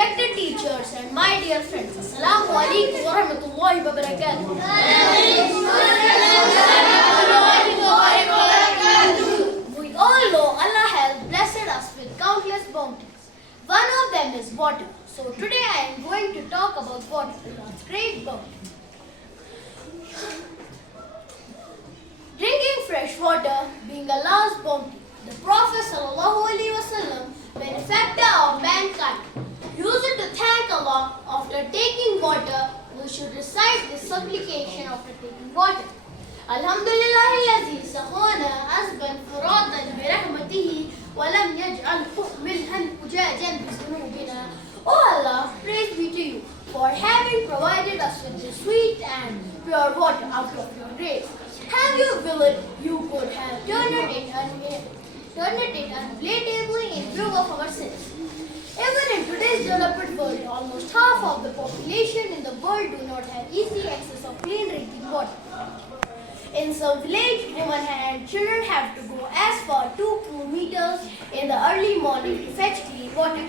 respected teachers and my dear friends, Assalamu alaikum wa rahmatullahi wa barakatuh. We all know Allah has blessed us with countless bounties. One of them is water. So today I am going to talk about water, God's great bounty. Drinking fresh water being Allah's bounty. The Prophet ﷺ, benefactor of mankind, used to thank Allah after taking water. We should recite this supplication after taking water. Alhamdulillah الذي سقانا عذبا فرادا برحمته ولم يجعله ملحا أجاجا بذنوبنا. Oh Allah, praise be to you for having provided us with this sweet and pure water out of your grace. Have you willed, you could have turned it unblameably in view of our sins. Even in today's developed world, almost half of the population in the world do not have easy access of clean drinking water. In some village, women and children have to go as far 2 kilometers in the early morning to fetch clean water.